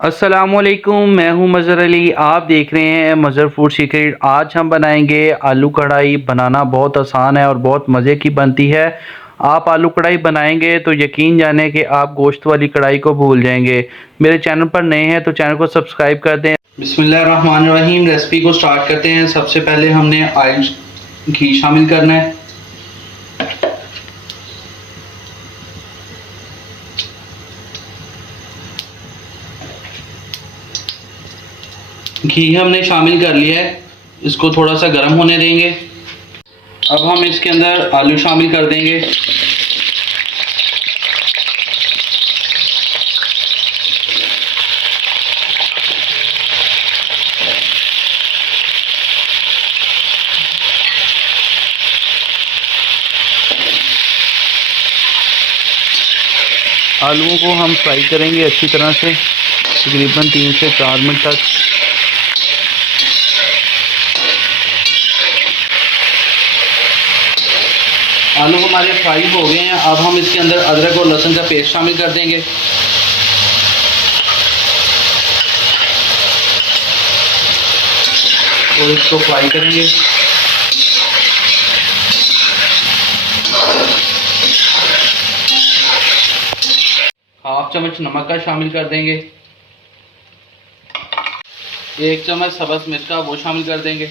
अस्सलामुअलैकुम, मैं हूं मज़हर अली। आप देख रहे हैं मज़हर फूड सीक्रेट। आज हम बनाएंगे आलू कढ़ाई। बनाना बहुत आसान है और बहुत मज़े की बनती है। आप आलू कढ़ाई बनाएंगे तो यकीन जाने कि आप गोश्त वाली कढ़ाई को भूल जाएंगे। मेरे चैनल पर नए हैं तो चैनल को सब्सक्राइब कर दें। बिस्मिल्लाहिर्रहमानिर्रहीम। रेसिपी को स्टार्ट करते हैं। सबसे पहले हमने ऑयल घी शामिल करना है। घी हमने शामिल कर लिया है, इसको थोड़ा सा गर्म होने देंगे। अब हम इसके अंदर आलू शामिल कर देंगे। आलूओं को हम फ्राई करेंगे अच्छी तरह से, तकरीबन 3 से 4 मिनट तक। आलू हमारे फ्राई हो गए हैं। अब हम इसके अंदर अदरक और लहसुन का पेस्ट शामिल कर देंगे और इसको फ्राई करेंगे। हाफ चम्मच नमक का शामिल कर देंगे। 1 चम्मच सब्ज़ मिर्च का वो शामिल कर देंगे।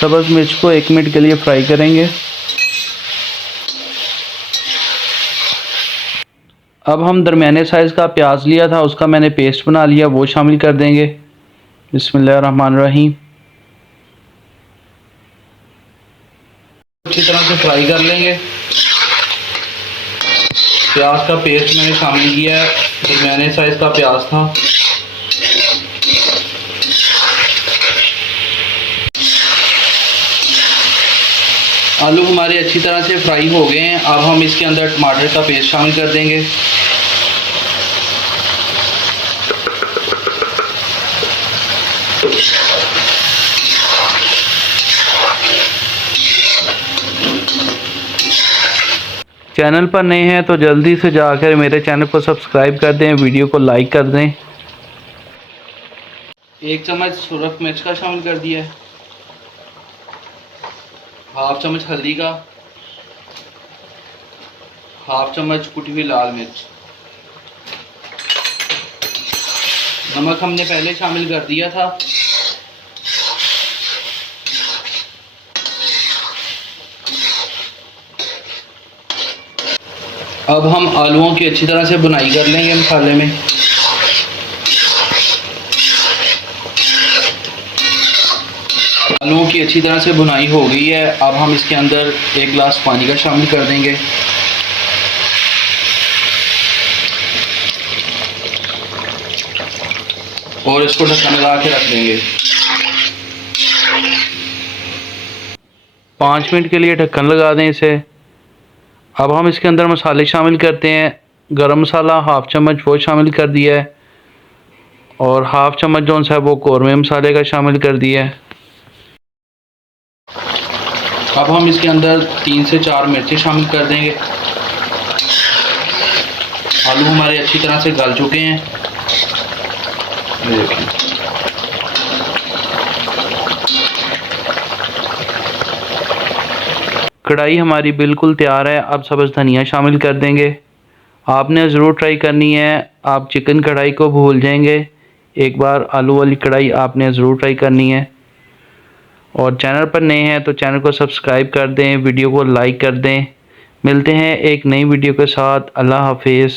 सब्ज़ मिर्च को 1 मिनट के लिए फ्राई करेंगे। अब हम दरमियाने साइज़ का प्याज लिया था, उसका मैंने पेस्ट बना लिया, वो शामिल कर देंगे। बिस्मिल्लाहिर्रहमानिर्रहीम। अच्छी तरह से फ्राई कर लेंगे। प्याज का पेस्ट मैंने शामिल किया है, दरमियाने साइज़ का प्याज था। आलू हमारे अच्छी तरह से फ्राई हो गए हैं। अब हम इसके अंदर टमाटर का पेस्ट शामिल कर देंगे। चैनल पर नए हैं तो जल्दी से जाकर मेरे चैनल को सब्सक्राइब कर दें, वीडियो को लाइक कर दें। 1 चम्मच सुरख मिर्च का शामिल कर दिया है। हाफ चम्मच हल्दी का, हाफ चम्मच कुटी हुई लाल मिर्च। नमक हमने पहले शामिल कर दिया था। अब हम आलूओं की अच्छी तरह से भुनाई कर लेंगे मसाले में। आलूओं की अच्छी तरह से भुनाई हो गई है। अब हम इसके अंदर 1 गिलास पानी का शामिल कर देंगे। और इसको ढक्कन लगा के रख देंगे। 5 मिनट के लिए ढक्कन लगा दें इसे। अब हम इसके अंदर मसाले शामिल करते हैं। गरम मसाला हाफ चम्मच वो शामिल कर दिया है और हाफ चम्मच जो सा वो कौरमे मसाले का शामिल कर दिया है। अब हम इसके अंदर 3 से 4 मिर्चें शामिल कर देंगे। आलू हमारे अच्छी तरह से गल चुके हैं। देखिए, कढ़ाई हमारी बिल्कुल तैयार है। अब सब्ज़ धनिया शामिल कर देंगे। आपने ज़रूर ट्राई करनी है, आप चिकन कढ़ाई को भूल जाएंगे। एक बार आलू वाली कढ़ाई आपने ज़रूर ट्राई करनी है। और चैनल पर नए हैं तो चैनल को सब्सक्राइब कर दें, वीडियो को लाइक कर दें। मिलते हैं एक नई वीडियो के साथ। अल्लाह हाफिज़।